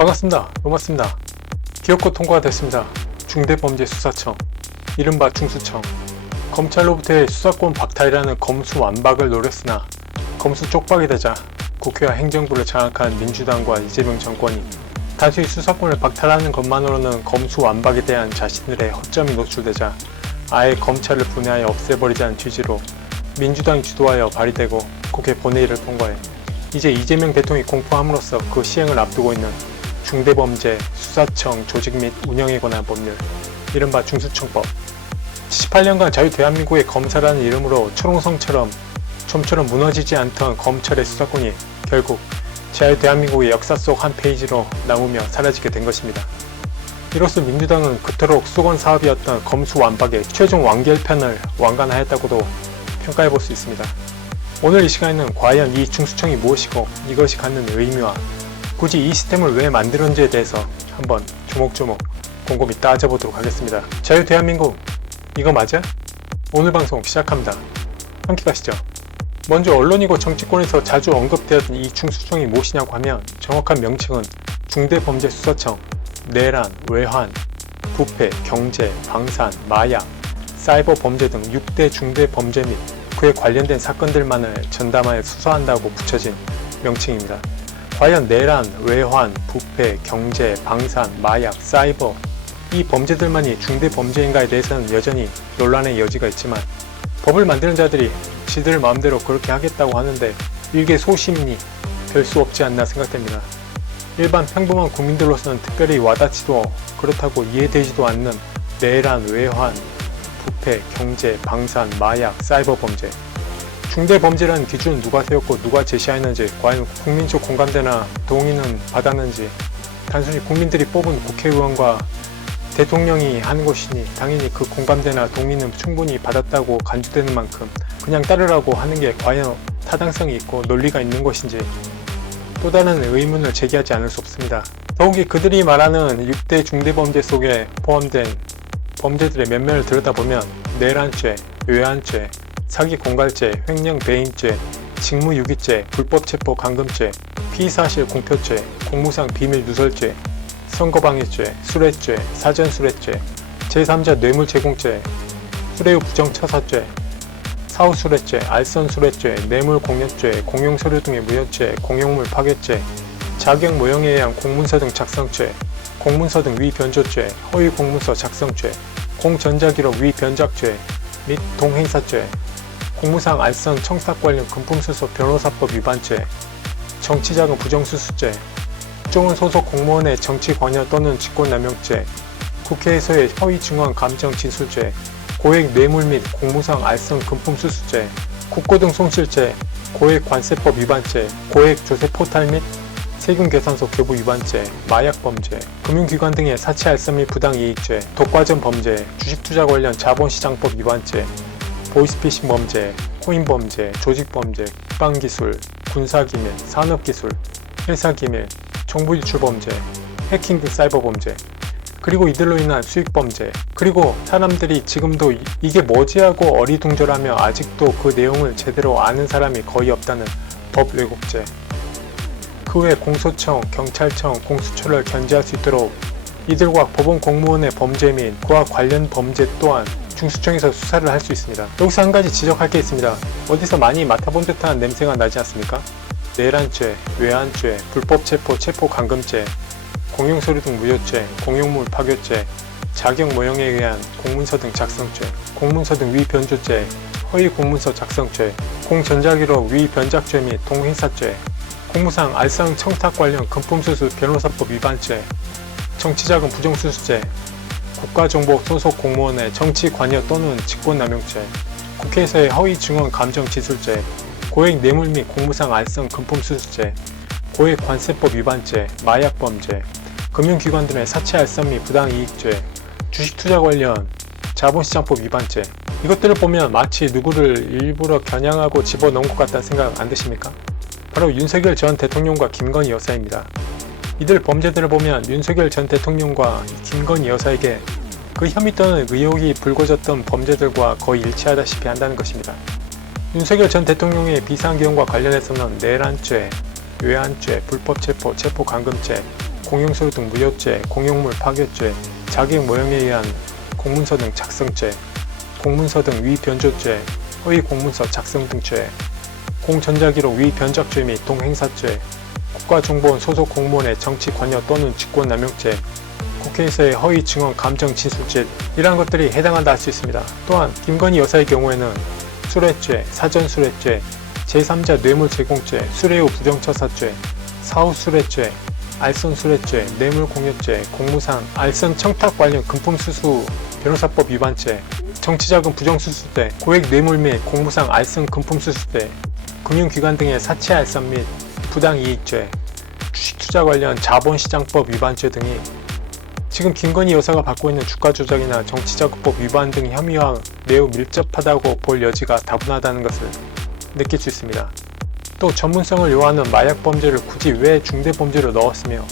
반갑습니다. 노마스입니다. 기어코 통과가 됐습니다. 중대범죄수사청, 이른바 중수청. 검찰로부터의 수사권 박탈이라는 검수 완박을 노렸으나 검수 쪽박이 되자 국회와 행정부를 장악한 민주당과 이재명 정권이 단순히 수사권을 박탈하는 것만으로는 검수 완박에 대한 자신들의 허점이 노출되자 아예 검찰을 분해하여 없애버리자는 취지로 민주당이 주도하여 발의되고 국회 본회의를 통과해 이제 이재명 대통령이 공포함으로써 그 시행을 앞두고 있는 중대범죄 수사청 조직 및 운영에 관한 법률, 이른바 중수청법. 78년간 자유대한민국의 검사라는 이름으로 초롱성처럼 좀처럼 무너지지 않던 검찰의 수사권이 결국 자유대한민국의 역사 속 한 페이지로 남으며 사라지게 된 것입니다. 이로써 민주당은 그토록 수건 사업이었던 검수완박의 최종 완결편을 완간하였다고도 평가해볼 수 있습니다. 오늘 이 시간에는 과연 이 중수청이 무엇이고 이것이 갖는 의미와 굳이 이 시스템을 왜 만들었는지에 대해서 한번 조목조목 곰곰이 따져보도록 하겠습니다. 자유대한민국, 이거 맞아? 오늘 방송 시작합니다. 함께 가시죠. 먼저 언론이고 정치권에서 자주 언급되었던 이 중수청이 무엇이냐고 하면 정확한 명칭은 중대범죄수사청, 내란, 외환, 부패, 경제, 방산, 마약, 사이버 범죄 등 6대 중대범죄 및 그에 관련된 사건들만을 전담하여 수사한다고 붙여진 명칭입니다. 과연 내란, 외환, 부패, 경제, 방산, 마약, 사이버 이 범죄들만이 중대범죄인가에 대해서는 여전히 논란의 여지가 있지만 법을 만드는 자들이 지들 마음대로 그렇게 하겠다고 하는데 일개 소시민이 별 수 없지 않나 생각됩니다. 일반 평범한 국민들로서는 특별히 와닿지도 그렇다고 이해되지도 않는 내란, 외환, 부패, 경제, 방산, 마약, 사이버 범죄. 중대범죄라는 기준은 누가 세웠고 누가 제시하였는지, 과연 국민적 공감대나 동의는 받았는지, 단순히 국민들이 뽑은 국회의원과 대통령이 하는 것이니 당연히 그 공감대나 동의는 충분히 받았다고 간주되는 만큼 그냥 따르라고 하는 게 과연 타당성이 있고 논리가 있는 것인지 또 다른 의문을 제기하지 않을 수 없습니다. 더욱이 그들이 말하는 6대 중대범죄 속에 포함된 범죄들의 면면을 들여다보면 내란죄, 외환죄, 사기공갈죄, 횡령배임죄, 직무유기죄, 불법체포감금죄, 피의사실 공표죄, 공무상 비밀누설죄, 선거방해죄, 수뢰죄, 사전수뢰죄, 제3자 뇌물제공죄, 수뢰 후 부정처사죄, 사후수뢰죄, 알선수뢰죄, 뇌물공여죄, 공용서류 등의 무효죄, 공용물 파괴죄, 자격모형에 의한 공문서 등 작성죄, 공문서 등 위변조죄, 허위공문서 작성죄, 공전자기록 위변작죄 및 동행사죄, 공무상 알선 청탁 관련 금품수수 변호사법 위반죄, 정치자금 부정수수죄, 국정원 소속 공무원의 정치 관여 또는 직권남용죄, 국회에서의 허위 증언 감정 진술죄, 고액 뇌물 및 공무상 알선 금품수수죄, 국고등 손실죄, 고액관세법 위반죄, 고액 조세 포탈 및 세금계산서 교부 위반죄, 마약범죄, 금융기관 등의 사치 알선 및 부당이익죄, 독과점 범죄, 주식투자 관련 자본시장법 위반죄, 보이스피싱 범죄, 코인범죄, 조직범죄, 국방기술, 군사기밀, 산업기술, 회사기밀, 정보유출범죄, 해킹 등 사이버범죄, 그리고 이들로 인한 수익범죄, 그리고 사람들이 지금도 이게 뭐지 하고 어리둥절하며 아직도 그 내용을 제대로 아는 사람이 거의 없다는 법 왜곡죄, 그 외 공소청, 경찰청, 공수처를 견제할 수 있도록 이들과 법원 공무원의 범죄 및 그와 관련 범죄 또한 중수청에서 수사를 할 수 있습니다. 여기서 한 가지 지적할 게 있습니다. 어디서 많이 맡아본 듯한 냄새가 나지 않습니까? 내란죄, 외환죄, 불법체포, 체포감금죄, 공용서류 등 무효죄, 공용물 파괴죄, 자격모형에 의한 공문서 등 작성죄, 공문서 등 위변조죄, 허위공문서 작성죄, 공전자기록 위변작죄 및 동행사죄, 공무상 알선 청탁 관련 금품수수 변호사법 위반죄, 정치자금 부정수수죄, 국가정보 소속 공무원의 정치 관여 또는 직권남용죄, 국회에서의 허위 증언 감정 진술죄, 고액 뇌물 및 공무상 알선 금품수수죄, 고액 관세법 위반죄, 마약범죄, 금융기관들의 사채 알선 및 부당이익죄, 주식투자 관련 자본시장법 위반죄. 이것들을 보면 마치 누구를 일부러 겨냥하고 집어넣은 것 같다는 생각 안 드십니까? 바로 윤석열 전 대통령과 김건희 여사입니다. 이들 범죄들을 보면 윤석열 전 대통령과 김건희 여사에게 그 혐의 또는 의혹이 불거졌던 범죄들과 거의 일치하다시피 한다는 것입니다. 윤석열 전 대통령의 비상기용과 관련해서는 내란죄, 외환죄, 불법체포, 체포감금죄, 공용서류 등 무효죄, 공용물 파괴죄, 자격 모형에 의한 공문서 등 작성죄, 공문서 등 위변조죄, 허위 공문서 작성 등 죄, 공전자기록 위변작죄 및 동행사죄, 국가정보원 소속 공무원의 정치 관여 또는 직권남용죄, 국회에서의 허위 증언 감정 진술죄 이러한 것들이 해당한다 할 수 있습니다. 또한 김건희 여사의 경우에는 수뢰죄, 사전수뢰죄, 제3자 뇌물제공죄, 수뢰 후 부정처사죄, 사후수뢰죄, 알선수뢰죄, 뇌물공여죄, 공무상 알선 청탁 관련 금품수수 변호사법 위반죄, 정치자금 부정수수죄, 고액 뇌물 및 공무상 알선 금품수수죄, 금융기관 등의 사채 알선 및 부당이익죄, 주식투자 관련 자본시장법 위반죄 등이 지금 김건희 여사가 받고 있는 주가조작이나 정치자금법 위반 등 혐의와 매우 밀접하다고 볼 여지가 다분하다는 것을 느낄 수 있습니다. 또 전문성을 요하는 마약 범죄를 굳이 왜 중대범죄로 넣었으며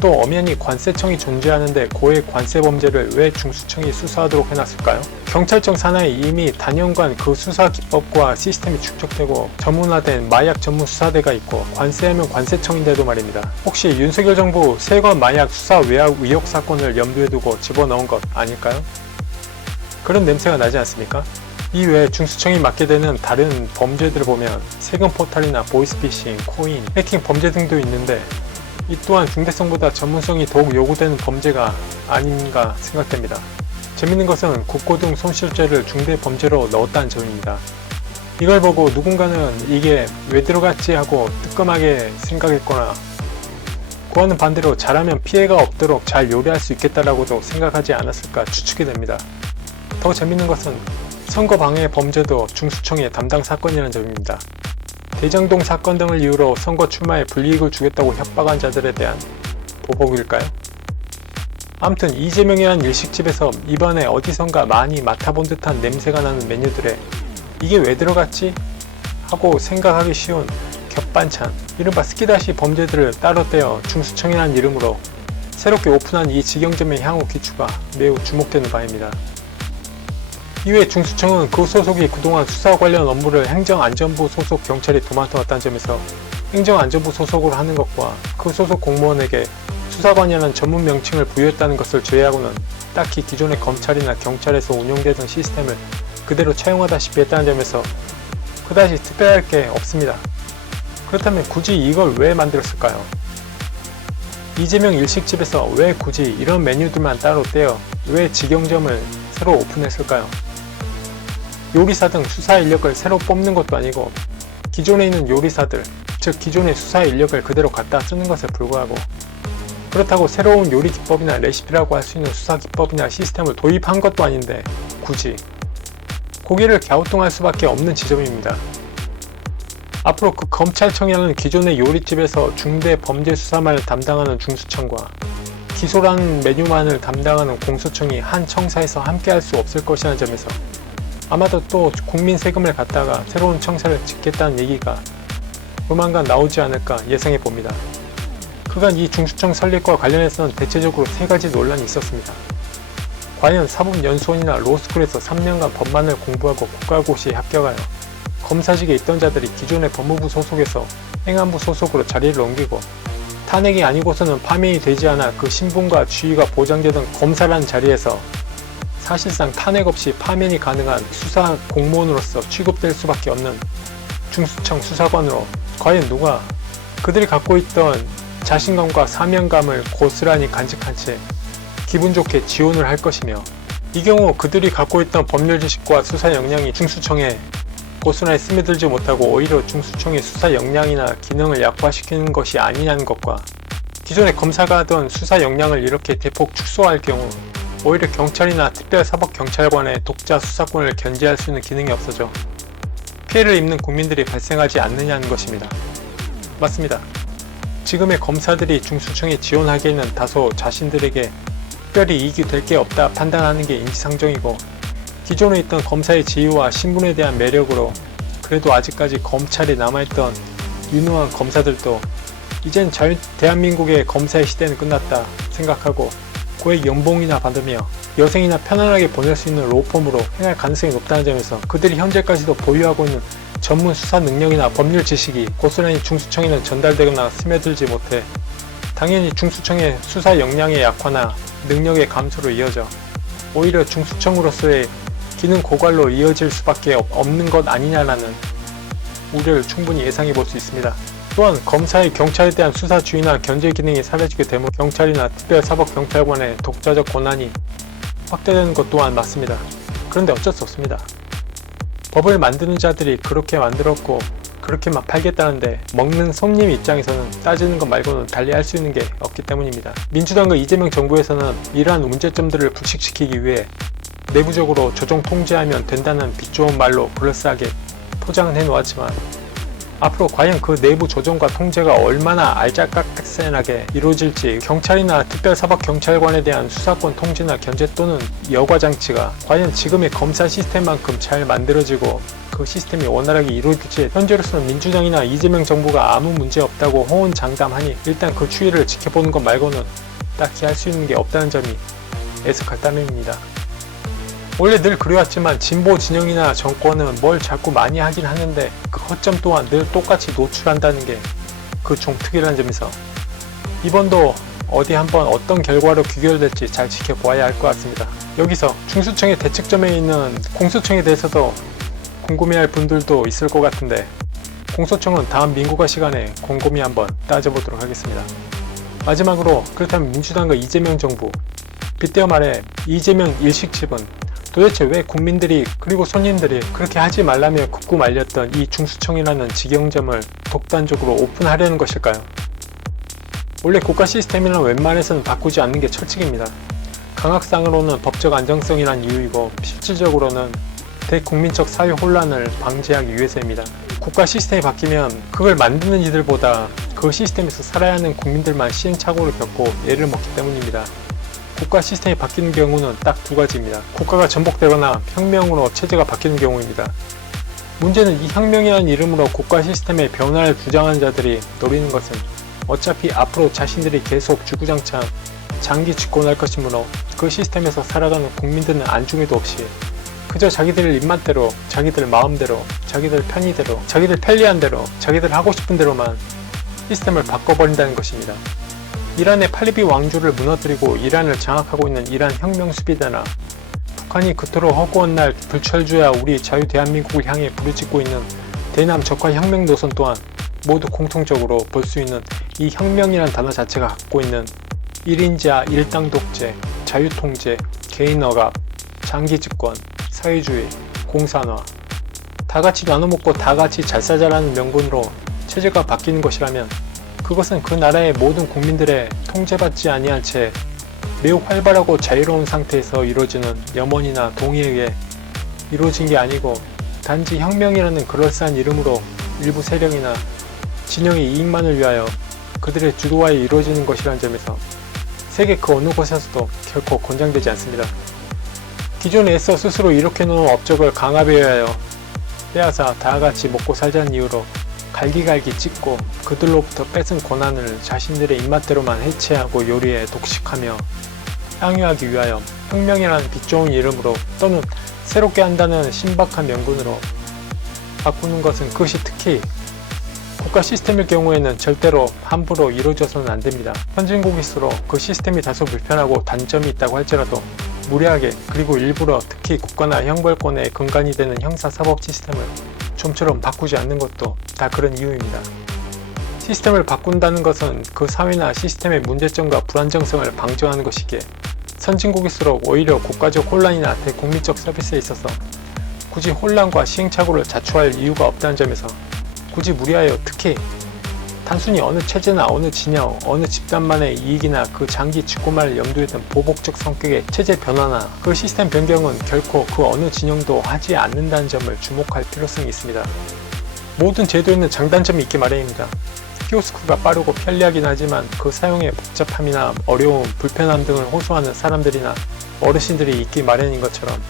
또 엄연히 관세청이 존재하는데 고액 관세 범죄를 왜 중수청이 수사하도록 해놨을까요? 경찰청 산하에 이미 단연간 그 수사 기법과 시스템이 축적되고 전문화된 마약 전문 수사대가 있고 관세하면 관세청인데도 말입니다. 혹시 윤석열 정부 세관 마약 수사 외압 의혹 사건을 염두에 두고 집어넣은 것 아닐까요? 그런 냄새가 나지 않습니까? 이외에 중수청이 맡게 되는 다른 범죄들을 보면 세금 포탈이나 보이스피싱, 코인, 해킹 범죄 등도 있는데 이 또한 중대성보다 전문성이 더욱 요구되는 범죄가 아닌가 생각됩니다. 재밌는 것은 국고등 손실죄를 중대범죄로 넣었다는 점입니다. 이걸 보고 누군가는 이게 왜 들어갔지 하고 뜨끔하게 생각했거나 그와는 반대로 잘하면 피해가 없도록 잘 요리할 수 있겠다라고도 생각하지 않았을까 추측이 됩니다. 더 재밌는 것은 선거방해 범죄도 중수청의 담당 사건이라는 점입니다. 대장동 사건 등을 이유로 선거 출마에 불이익을 주겠다고 협박한 자들에 대한 보복일까요? 아무튼 이재명이라는 일식집에서 이번에 어디선가 많이 맡아본 듯한 냄새가 나는 메뉴들에 이게 왜 들어갔지? 하고 생각하기 쉬운 겹반찬, 이른바 스키다시 범죄들을 따로 떼어 중수청이라는 이름으로 새롭게 오픈한 이 직영점의 향후 기추가 매우 주목되는 바입니다. 이외에 중수청은 그 소속이 그동안 수사 관련 업무를 행정안전부 소속 경찰이 도맡아왔다는 점에서 행정안전부 소속으로 하는 것과 그 소속 공무원에게 수사관이라는 전문 명칭을 부여했다는 것을 제외하고는 딱히 기존의 검찰이나 경찰에서 운영되던 시스템을 그대로 차용하다시피 했다는 점에서 그다지 특별할 게 없습니다. 그렇다면 굳이 이걸 왜 만들었을까요? 이재명 일식집에서 왜 굳이 이런 메뉴들만 따로 떼어 왜 직영점을 새로 오픈했을까요? 요리사 등 수사 인력을 새로 뽑는 것도 아니고 기존에 있는 요리사들, 즉 기존의 수사 인력을 그대로 갖다 쓰는 것에 불구하고 그렇다고 새로운 요리 기법이나 레시피라고 할 수 있는 수사 기법이나 시스템을 도입한 것도 아닌데 굳이 고개를 갸우뚱할 수밖에 없는 지점입니다. 앞으로 그 검찰청이라는 기존의 요리집에서 중대 범죄 수사만을 담당하는 중수청과 기소라는 메뉴만을 담당하는 공수청이 한 청사에서 함께 할 수 없을 것이라는 점에서 아마도 또 국민 세금을 갖다가 새로운 청사를 짓겠다는 얘기가 조만간 나오지 않을까 예상해 봅니다. 그간 이 중수청 설립과 관련해서는 대체적으로 세 가지 논란이 있었습니다. 과연 사법연수원이나 로스쿨에서 3년간 법만을 공부하고 국가고시에 합격하여 검사직에 있던 자들이 기존의 법무부 소속에서 행안부 소속으로 자리를 옮기고 탄핵이 아니고서는 파면이 되지 않아 그 신분과 지위가 보장되던 검사라는 자리에서 사실상 탄핵 없이 파면이 가능한 수사 공무원으로서 취급될 수밖에 없는 중수청 수사관으로 과연 누가 그들이 갖고 있던 자신감과 사명감을 고스란히 간직한 채 기분 좋게 지원을 할 것이며 이 경우 그들이 갖고 있던 법률 지식과 수사 역량이 중수청에 고스란히 스며들지 못하고 오히려 중수청의 수사 역량이나 기능을 약화시키는 것이 아니냐는 것과 기존의 검사가 하던 수사 역량을 이렇게 대폭 축소할 경우 오히려 경찰이나 특별사법경찰관의 독자 수사권을 견제할 수 있는 기능이 없어져 피해를 입는 국민들이 발생하지 않느냐는 것입니다. 맞습니다. 지금의 검사들이 중수청에 지원하기에는 다소 자신들에게 특별히 이익이 될 게 없다 판단하는 게 인지상정이고 기존에 있던 검사의 지위와 신분에 대한 매력으로 그래도 아직까지 검찰에 남아있던 유능한 검사들도 이젠 대한민국의 검사의 시대는 끝났다 생각하고 고액 연봉이나 받으며 여생이나 편안하게 보낼 수 있는 로펌으로 행할 가능성이 높다는 점에서 그들이 현재까지도 보유하고 있는 전문 수사 능력이나 법률 지식이 고스란히 중수청에는 전달되거나 스며들지 못해 당연히 중수청의 수사 역량의 약화나 능력의 감소로 이어져 오히려 중수청으로서의 기능 고갈로 이어질 수밖에 없는 것 아니냐라는 우려를 충분히 예상해 볼 수 있습니다. 또한 검사의 경찰에 대한 수사 주의나 견제 기능이 사라지게 되면 경찰이나 특별사법경찰관의 독자적 권한이 확대되는 것 또한 맞습니다. 그런데 어쩔 수 없습니다. 법을 만드는 자들이 그렇게 만들었고 그렇게만 팔겠다는데 먹는 손님 입장에서는 따지는 것 말고는 달리 할 수 있는 게 없기 때문입니다. 민주당과 이재명 정부에서는 이러한 문제점들을 불식시키기 위해 내부적으로 조정 통제하면 된다는 빛 좋은 말로 그럴싸하게 포장은 해놓았지만 앞으로 과연 그 내부 조정과 통제가 얼마나 알잘딱딱하게 이루어질지, 경찰이나 특별사법경찰관에 대한 수사권 통제나 견제 또는 여과장치가 과연 지금의 검사 시스템만큼 잘 만들어지고 그 시스템이 원활하게 이루어질지, 현재로서는 민주당이나 이재명 정부가 아무 문제 없다고 호언장담하니 일단 그 추이를 지켜보는 것 말고는 딱히 할 수 있는 게 없다는 점이 애석할 따름입니다. 원래 늘 그래왔지만 진보 진영이나 정권은 뭘 자꾸 많이 하긴 하는데 그 허점 또한 늘 똑같이 노출한다는 게 그 종특이라는 점에서 이번도 어디 한번 어떤 결과로 귀결될지 잘 지켜보아야 할 것 같습니다. 여기서 중수청의 대책점에 있는 공소청에 대해서도 궁금해할 분들도 있을 것 같은데 공소청은 다음 민국화 시간에 곰곰이 한번 따져보도록 하겠습니다. 마지막으로 그렇다면 민주당과 이재명 정부, 빗대어 말해 이재명 일식집은 도대체 왜 국민들이 그리고 손님들이 그렇게 하지 말라며 굳고 말렸던 이 중수청이라는 직영점을 독단적으로 오픈하려는 것일까요? 원래 국가 시스템이란 웬만해서는 바꾸지 않는 게 철칙입니다. 강학상으로는 법적 안정성이란 이유이고 실질적으로는 대국민적 사회 혼란을 방지하기 위해서입니다. 국가 시스템이 바뀌면 그걸 만드는 이들보다 그 시스템에서 살아야 하는 국민들만 시행착오를 겪고 애를 먹기 때문입니다. 국가 시스템이 바뀌는 경우는 딱 두 가지입니다. 국가가 전복되거나 혁명으로 체제가 바뀌는 경우입니다. 문제는 이 혁명이라는 이름으로 국가 시스템의 변화를 주장하는 자들이 노리는 것은 어차피 앞으로 자신들이 계속 주구장창 장기 집권할 것이므로 그 시스템에서 살아가는 국민들은 안중에도 없이 그저 자기들 입맛대로, 자기들 마음대로, 자기들 편의대로, 자기들 편리한 대로, 자기들 하고 싶은 대로만 시스템을 바꿔버린다는 것입니다. 이란의 팔리비 왕조를 무너뜨리고 이란을 장악하고 있는 이란 혁명수비대나 북한이 그토록 허구한 날 불철주야 우리 자유 대한민국을 향해 부르짖고 있는 대남 적화 혁명 노선 또한 모두 공통적으로 볼 수 있는 이 혁명이라는 단어 자체가 갖고 있는 1인자 1당 독재, 자유통제, 개인 억압, 장기집권, 사회주의, 공산화, 다같이 나눠먹고 다같이 잘 살자라는 명분으로 체제가 바뀌는 것이라면 그것은 그 나라의 모든 국민들의 통제받지 아니한 채 매우 활발하고 자유로운 상태에서 이루어지는 염원이나 동의에 의해 이루어진 게 아니고 단지 혁명이라는 그럴싸한 이름으로 일부 세력이나 진영의 이익만을 위하여 그들의 주도하에 이루어지는 것이라는 점에서 세계 그 어느 곳에서도 결코 권장되지 않습니다. 기존에 애써 스스로 이렇게 놓은 업적을 강압에 의하여 빼앗아 다같이 먹고 살자는 이유로 갈기갈기 찢고 그들로부터 뺏은 권한을 자신들의 입맛대로만 해체하고 요리해 독식하며 향유하기 위하여 혁명이라는 빛 좋은 이름으로 또는 새롭게 한다는 신박한 명분으로 바꾸는 것은 그것이 특히 국가 시스템일 경우에는 절대로 함부로 이루어져서는 안됩니다. 선진국일수록 그 시스템이 다소 불편하고 단점이 있다고 할지라도 무리하게 그리고 일부러 특히 국가나 형벌권의 근간이 되는 형사사법 시스템을 좀처럼 바꾸지 않는 것도 다 그런 이유입니다. 시스템을 바꾼다는 것은 그 사회나 시스템의 문제점과 불안정성을 방지하는 것이기에 선진국일수록 오히려 국가적 혼란이나 대국민적 서비스에 있어서 굳이 혼란과 시행착오를 자초할 이유가 없다는 점에서 굳이 무리하여 특히 단순히 어느 체제나 어느 진영, 어느 집단만의 이익이나 그 장기 집권만을 염두에 둔 보복적 성격의 체제 변화나 그 시스템 변경은 결코 그 어느 진영도 하지 않는다는 점을 주목할 필요성이 있습니다. 모든 제도에는 장단점이 있기 마련입니다. 키오스크가 빠르고 편리하긴 하지만 그 사용의 복잡함이나 어려움, 불편함 등을 호소하는 사람들이나 어르신들이 있기 마련인 것처럼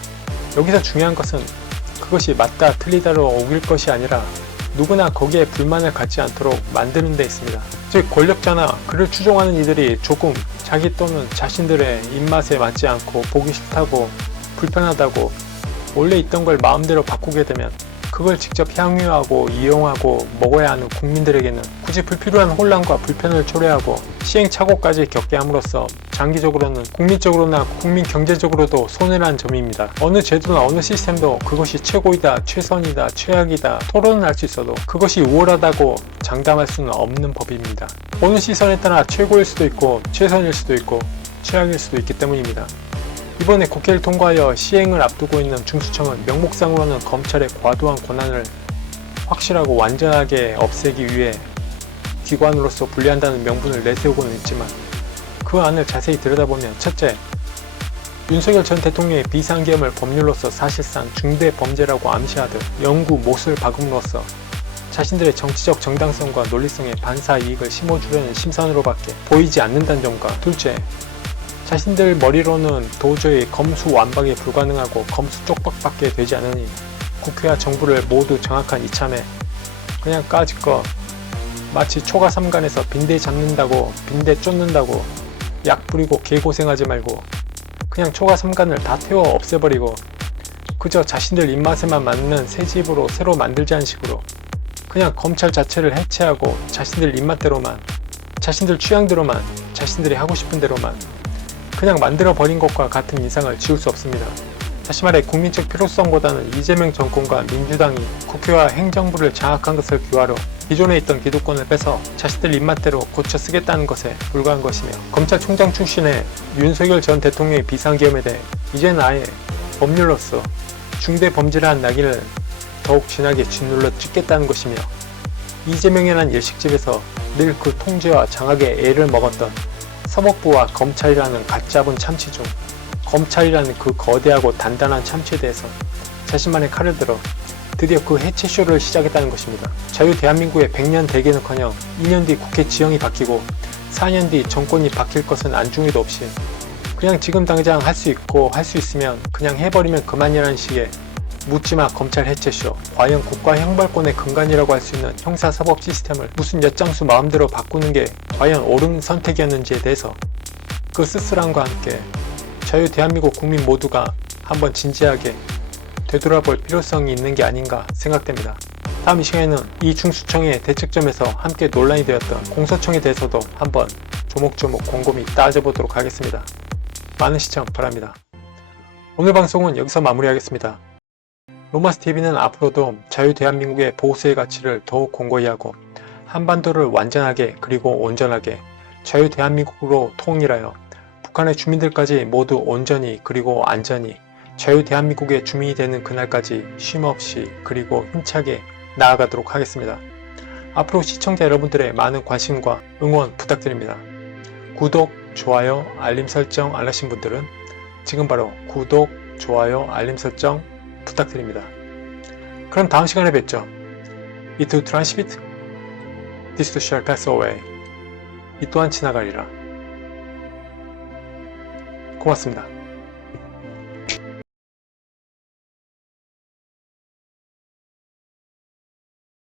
여기서 중요한 것은 그것이 맞다 틀리다로 오길 것이 아니라 누구나 거기에 불만을 갖지 않도록 만드는 데 있습니다. 즉 권력자나 그를 추종하는 이들이 조금 자기 또는 자신들의 입맛에 맞지 않고 보기 싫다고 불편하다고 원래 있던 걸 마음대로 바꾸게 되면 그 그걸 직접 향유하고 이용하고 먹어야 하는 국민들에게는 굳이 불필요한 혼란과 불편을 초래하고 시행착오까지 겪게 함으로써 장기적으로는 국민적으로나 국민 경제적으로도 손해라는 점입니다. 어느 제도나 어느 시스템도 그것이 최고이다, 최선이다, 최악이다 토론은 할 수 있어도 그것이 우월하다고 장담할 수는 없는 법입니다. 어느 시선에 따라 최고일 수도 있고 최선일 수도 있고 최악일 수도 있기 때문입니다. 이번에 국회를 통과하여 시행을 앞두고 있는 중수청은 명목상으로는 검찰의 과도한 권한을 확실하고 완전하게 없애기 위해 기관으로서 분리한다는 명분을 내세우고는 있지만 그 안을 자세히 들여다보면 첫째, 윤석열 전 대통령의 비상계엄을 법률로서 사실상 중대범죄라고 암시하듯 영구 못을 박음으로써 자신들의 정치적 정당성과 논리성에 반사이익을 심어주려는 심산으로밖에 보이지 않는다는 점과 둘째, 자신들 머리로는 도저히 검수완박에 불가능하고 검수 쪽박밖에 되지 않으니 국회와 정부를 모두 정확한 이참에 그냥 까짓거 마치 초가삼간에서 빈대 잡는다고 빈대 쫓는다고 약 뿌리고 개고생하지 말고 그냥 초가삼간을 다 태워 없애버리고 그저 자신들 입맛에만 맞는 새 집으로 새로 만들자는 식으로 그냥 검찰 자체를 해체하고 자신들 입맛대로만 자신들 취향대로만 자신들이 하고 싶은 대로만 그냥 만들어버린 것과 같은 인상을 지울 수 없습니다. 다시 말해 국민적 필요성보다는 이재명 정권과 민주당이 국회와 행정부를 장악한 것을 기화로 기존에 있던 기득권을 빼서 자신들 입맛대로 고쳐 쓰겠다는 것에 불과한 것이며 검찰총장 출신의 윤석열 전 대통령의 비상계엄에 대해 이제는 아예 법률로서 중대범죄라는 낙인을 더욱 진하게 짓눌러 찍겠다는 것이며 이재명이라는 일식집에서 늘 그 통제와 장악에 애를 먹었던 사법부와 검찰이라는 갓 잡은 참치 중 검찰이라는 그 거대하고 단단한 참치에 대해서 자신만의 칼을 들어 드디어 그 해체쇼를 시작했다는 것입니다. 자유 대한민국의 100년 대계는커녕 2년 뒤 국회 지형이 바뀌고 4년 뒤 정권이 바뀔 것은 안중에도 없이 그냥 지금 당장 할 수 있고 할 수 있으면 그냥 해버리면 그만이라는 식의 묻지마 검찰 해체쇼. 과연 국가 형벌권의 근간이라고 할 수 있는 형사사법 시스템을 무슨 엿장수 마음대로 바꾸는 게 과연 옳은 선택이었는지에 대해서 그 쓸쓸함과 함께 자유 대한민국 국민 모두가 한번 진지하게 되돌아볼 필요성이 있는 게 아닌가 생각됩니다. 다음 이 시간에는 이 중수청의 대책점에서 함께 논란이 되었던 공소청에 대해서도 한번 조목조목 곰곰이 따져보도록 하겠습니다. 많은 시청 바랍니다. 오늘 방송은 여기서 마무리하겠습니다. 로마스TV는 앞으로도 자유 대한민국의 보수의 가치를 더욱 공고히 하고 한반도를 완전하게 그리고 온전하게 자유 대한민국으로 통일하여 북한의 주민들까지 모두 온전히 그리고 안전히 자유 대한민국의 주민이 되는 그날까지 쉼없이 그리고 힘차게 나아가도록 하겠습니다. 앞으로 시청자 여러분들의 많은 관심과 응원 부탁드립니다. 구독, 좋아요, 알림 설정 안 하신 분들은 지금 바로 구독, 좋아요, 알림 설정 부탁드립니다. 그럼 다음 시간에 뵙죠. It will transmit, this too shall pass away. 이 또한 지나가리라. 고맙습니다.